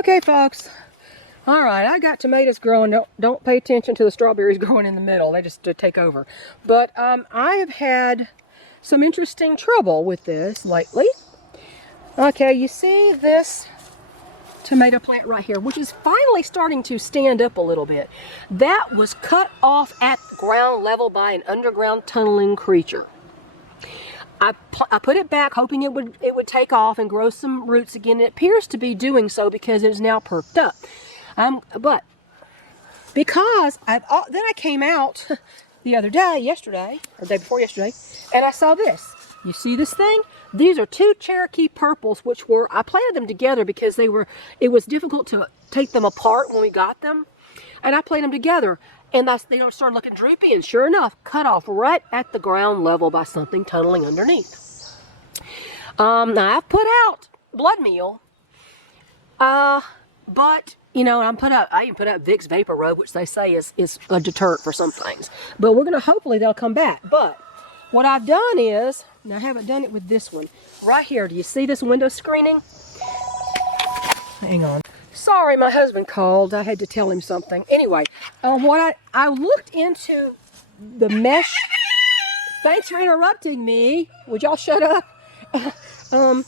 Okay, folks. All right, I got tomatoes growing. Don't pay attention to the strawberries growing in the middle. They just take over. But I have had some interesting trouble with this lately. Okay, you see this tomato plant right here, which is finally starting to stand up a little bit. That was cut off at ground level by an underground tunneling creature. I put it back hoping it would take off and grow some roots again. It appears to be doing so because it is now perked up. But because then I came out the other day, yesterday, or day before yesterday, and I saw this. You see this thing? These are two Cherokee purples, which I planted them together because it was difficult to take them apart when we got them. And I planted them together. And they started looking droopy, and sure enough, cut off right at the ground level by something tunneling underneath. Now I've put out blood meal, but you know, I even put out Vicks Vapor Rub, which they say is a deterrent for some things. But we're gonna hopefully they'll come back. But what I've done is, and I haven't done it with this one right here. Do you see this window screening? Hang on. Sorry, my husband called. I had to tell him something. Anyway, what I looked into the mesh. Thanks for interrupting me. Would y'all shut up? The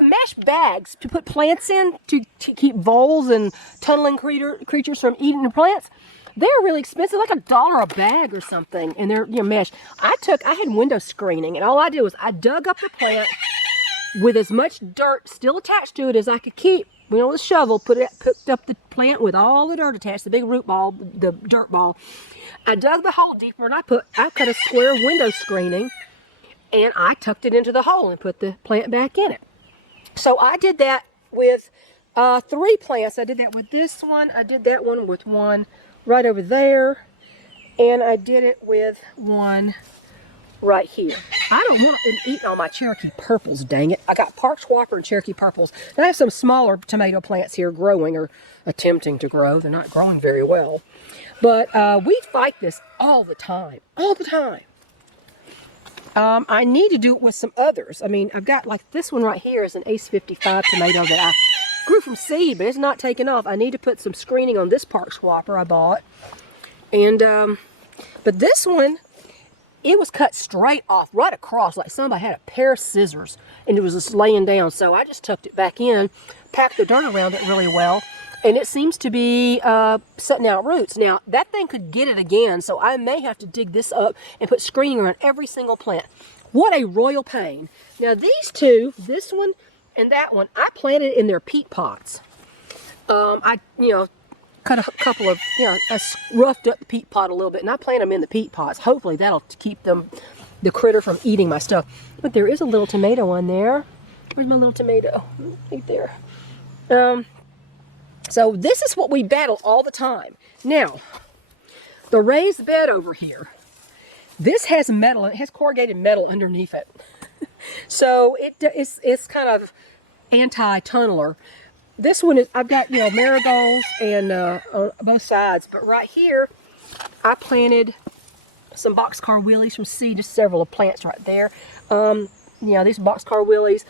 mesh bags to put plants in to keep voles and tunneling creatures from eating the plants. They're really expensive, like $1 a bag or something, and they're mesh. I had window screening, and all I did was I dug up the plant with as much dirt still attached to it as I could keep. With a shovel, picked up the plant with all the dirt attached, the big root ball, the dirt ball. I dug the hole deeper and I cut a square window screening and I tucked it into the hole and put the plant back in it. So I did that with 3 plants. I did that with this one. I did that one with one right over there. And I did it with one right here. I don't want them eating all my Cherokee purples, dang it. I got Parks Whopper and Cherokee purples. And I have some smaller tomato plants here growing or attempting to grow. They're not growing very well. But we fight this all the time. All the time. I need to do it with some others. I mean, I've got like this one right here is an Ace 55 tomato that I grew from seed, but it's not taken off. I need to put some screening on this Parks Whopper I bought. And, but this one, it was cut straight off, right across, like somebody had a pair of scissors, and it was just laying down. So I just tucked it back in, packed the dirt around it really well, and it seems to be setting out roots. Now, that thing could get it again, so I may have to dig this up and put screening around every single plant. What a royal pain. Now, these two, this one and that one, I planted in their peat pots. Cut a couple of, I roughed up the peat pot a little bit, and I plant them in the peat pots. Hopefully that'll keep the critter from eating my stuff. But there is a little tomato on there. Where's my little tomato? Right there. So this is what we battle all the time. Now, the raised bed over here, this has metal, it has corrugated metal underneath it. So it's kind of anti-tunneler. This one is, I've got, marigolds and on both sides. But right here, I planted some boxcar willies from seed, just several of plants right there. These boxcar willies.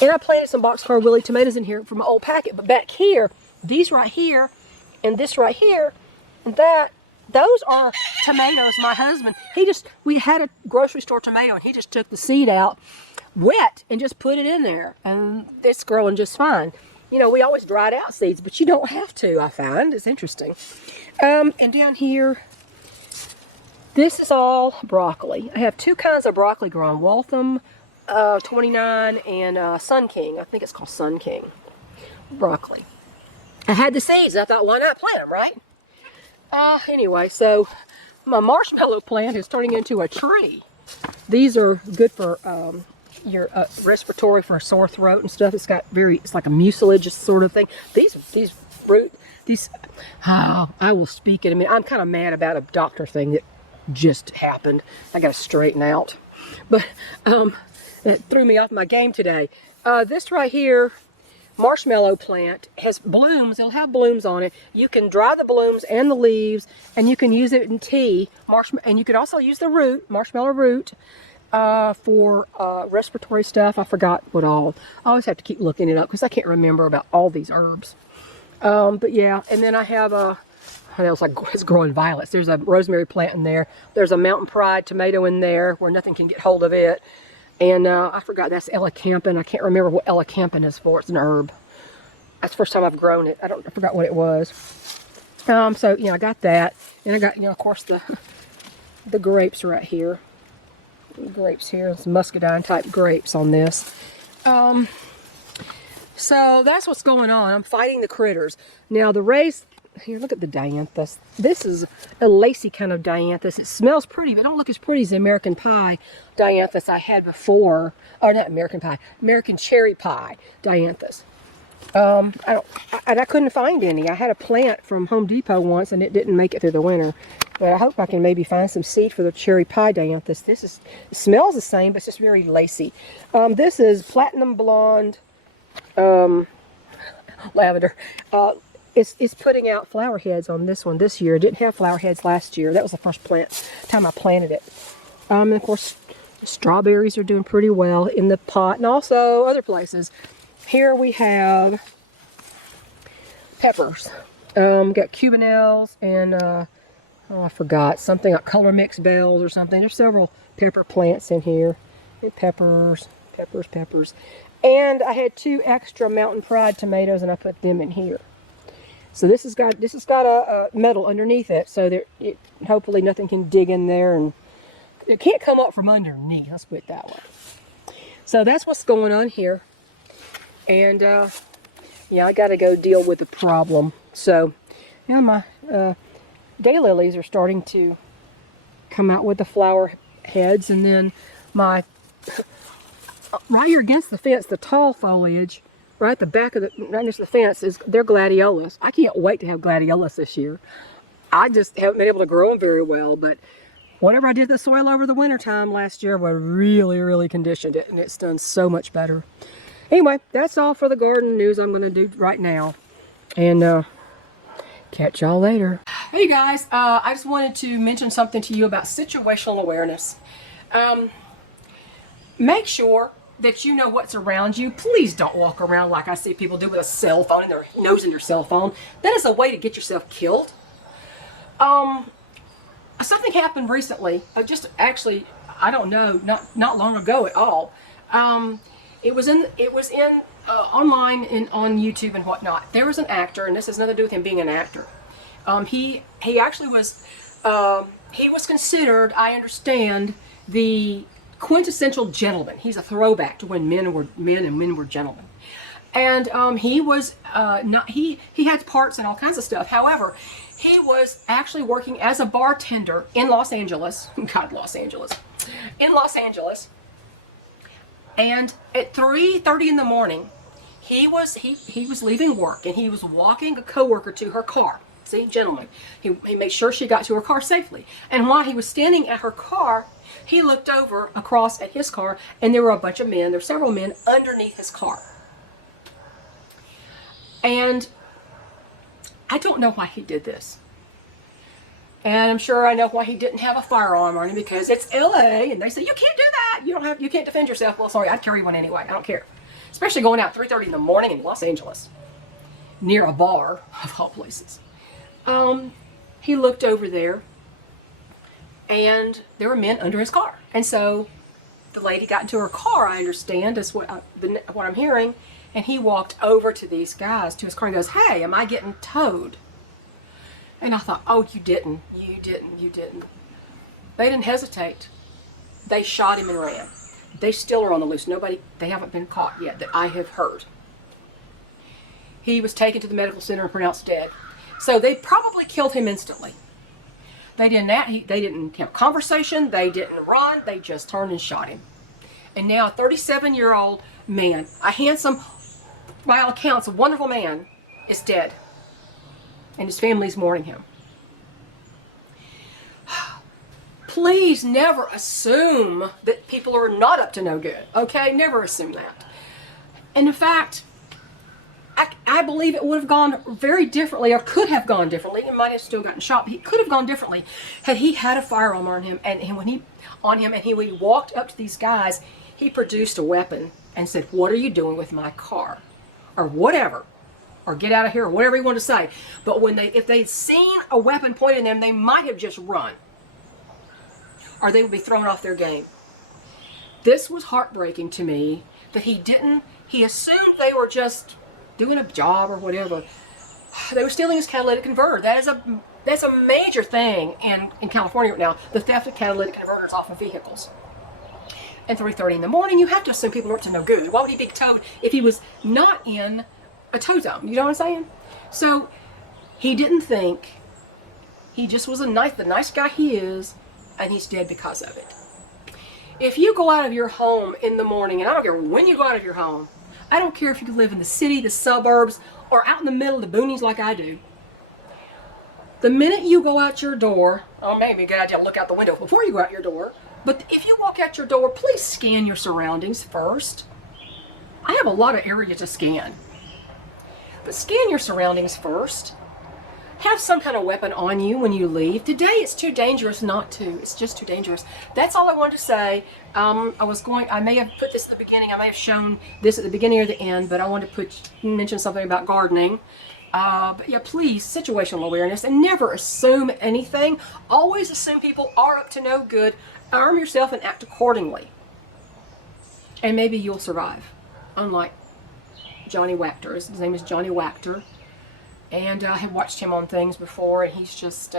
And I planted some boxcar willie tomatoes in here from an old packet. But back here, these right here, and this right here, and those are tomatoes my husband, we had a grocery store tomato, and he just took the seed out, wet, and just put it in there. And it's growing just fine. We always dried out seeds, but you don't have to, I find. It's interesting. And down here, this is all broccoli. I have 2 kinds of broccoli growing, Waltham 29 and Sun King. I think it's called Sun King broccoli. I had the seeds, and I thought, why not plant them, right? Anyway, so my marshmallow plant is turning into a tree. These are good for your respiratory, for a sore throat and stuff. It's like a mucilage sort of thing. I will speak it. I mean, I'm kind of mad about a doctor thing that just happened. I got to straighten out. But that threw me off my game today. This right here, marshmallow plant, has blooms. It'll have blooms on it. You can dry the blooms and the leaves, and you can use it in tea. And you could also use the root, marshmallow root. for respiratory stuff. I forgot what all. I always have to keep looking it up because I can't remember about all these herbs. But yeah, and then I have a, what else? It's growing violets. There's a rosemary plant in there. There's a Mountain Pride tomato in there where nothing can get hold of it. And I forgot, that's elecampane. I can't remember what elecampane is for. It's an herb. That's the first time I've grown it. I forgot what it was. So, I got that. And I got, of course, the grapes right here. The grapes here. It's muscadine type grapes on this. So that's what's going on. I'm fighting the critters. Now the rays, here, look at the dianthus. This is a lacy kind of dianthus. It smells pretty, but don't look as pretty as the American pie dianthus I had before. Or not American pie, American cherry pie dianthus. I couldn't find any. I had a plant from Home Depot once and it didn't make it through the winter. But I hope I can maybe find some seed for the cherry pie dianthus. It smells the same, but it's just very lacy. This is platinum blonde lavender. It's putting out flower heads on this one this year. It didn't have flower heads last year. That was the first time I planted it. And of course, strawberries are doing pretty well in the pot and also other places. Here we have peppers. Got cubanelles and I forgot something like color mix bells or something. There's several pepper plants in here. And peppers. And I had 2 extra Mountain Pride tomatoes and I put them in here. So this has got a metal underneath it, so that hopefully nothing can dig in there and it can't come up from underneath. Let's put it that way. So that's what's going on here. And I got to go deal with the problem. So my daylilies are starting to come out with the flower heads, and then my right here against the fence, the tall foliage. Right at the back of right next to the fence they're gladiolus. I can't wait to have gladiolus this year. I just haven't been able to grow them very well, but whatever I did to the soil over the winter time last year, I really, really conditioned it, and it's done so much better. Anyway, that's all for the garden news I'm going to do right now, and catch y'all later. Hey guys, I just wanted to mention something to you about situational awareness. Make sure that you know what's around you. Please don't walk around like I see people do with a cell phone and their nose in their cell phone. That is a way to get yourself killed. Something happened recently, just actually, I don't know, not long ago at all. It was in online and on YouTube and whatnot. There was an actor, and this has nothing to do with him being an actor. He actually was he was considered, I understand, the quintessential gentleman. He's a throwback to when men were men and men were gentlemen. And he was he had parts and all kinds of stuff. However, he was actually working as a bartender in Los Angeles. God, Los Angeles. In Los Angeles. And at 3:30 in the morning, he was leaving work, and he was walking a coworker to her car. See, gentlemen. He made sure she got to her car safely. And while he was standing at her car, he looked over across at his car, and there were a bunch of men, there were several men underneath his car. And I don't know why he did this. And I'm sure I know why he didn't have a firearm on him, because it's LA, and they say, you can't do that. You can't defend yourself. Well, sorry, I'd carry one anyway. I don't care. Especially going out 3:30 in the morning in Los Angeles, near a bar, of all places. He looked over there, and there were men under his car. And so the lady got into her car, I understand, is what I'm hearing, and he walked over to these guys, to his car, and goes, hey, am I getting towed? And I thought, oh, you didn't. They didn't hesitate. They shot him and ran. They still are on the loose. They haven't been caught yet that I have heard. He was taken to the medical center and pronounced dead. So they probably killed him instantly. They didn't have conversation. They didn't run. They just turned and shot him. And now a 37-year-old man, a handsome, by all accounts, a wonderful man, is dead. And his family's mourning him. Please never assume that people are not up to no good. Okay? Never assume that. And in fact, I believe it would have gone very differently, or could have gone differently. He might have still gotten shot, but he could have gone differently had he had a firearm on him. And when on him, and he walked up to these guys. He produced a weapon and said, "What are you doing with my car?" or whatever, or "Get out of here," or whatever he wanted to say. But if they'd seen a weapon pointed at them, they might have just run, or they would be thrown off their game. This was heartbreaking to me that he assumed they were just doing a job or whatever. They were stealing his catalytic converter. That's a major thing in California right now, the theft of catalytic converters off of vehicles. And 3:30 in the morning, you have to assume people are up to no good. Why would he be towed if he was not in a tow zone? You know what I'm saying? So he didn't think. He just was the nice guy he is, and he's dead because of it. If you go out of your home in the morning, and I don't care when you go out of your home, I don't care if you live in the city, the suburbs, or out in the middle of the boonies like I do. The minute you go out your door, oh, maybe a good idea to look out the window before you go out your door, but if you walk out your door, please scan your surroundings first. I have a lot of area to scan. But scan your surroundings first. Have some kind of weapon on you when you leave. Today it's too dangerous not to. It's just too dangerous. That's all I wanted to say. I may have put this at the beginning. I may have shown this at the beginning or the end, but I wanted to mention something about gardening. But yeah, please, situational awareness, and never assume anything. Always assume people are up to no good. Arm yourself and act accordingly. And maybe you'll survive. Unlike Johnny Wachter. His name is Johnny Wachter. And I have watched him on things before, and he's just,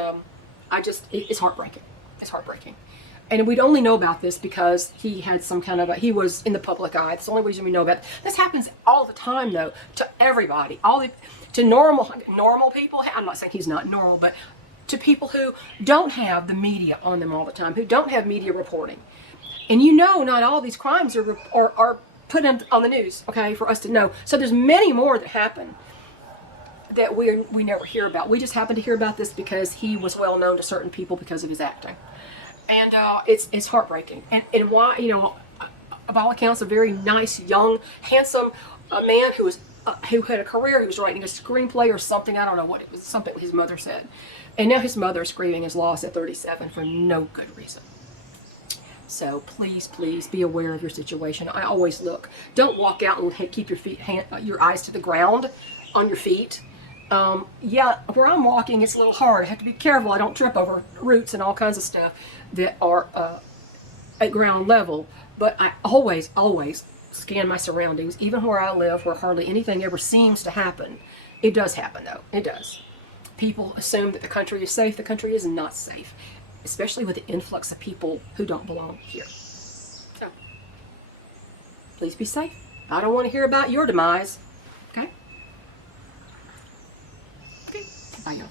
it's heartbreaking. It's heartbreaking. And we'd only know about this because he had some kind of he was in the public eye. That's the only reason we know about it. This happens all the time, though, to everybody. To normal people. I'm not saying he's not normal, but to people who don't have the media on them all the time, who don't have media reporting. And not all these crimes are put on the news, okay, for us to know. So there's many more that happen that we never hear about. We just happen to hear about this because he was well known to certain people because of his acting. And it's heartbreaking. And why, of all accounts, a very nice, young, handsome man who had a career. He was writing a screenplay or something. I don't know what it was. Something his mother said. And now his mother is grieving his loss at 37 for no good reason. So please, please be aware of your situation. I always look. Don't walk out and keep your eyes to the ground on your feet. Where I'm walking, it's a little hard. I have to be careful I don't trip over roots and all kinds of stuff that are at ground level. But I always scan my surroundings, even where I live, where hardly anything ever seems to happen. It does happen, though. It does. People assume that the country is safe. The country is not safe, especially with the influx of people who don't belong here. So, please be safe. I don't want to hear about your demise. Okay? Okay. Bye, y'all.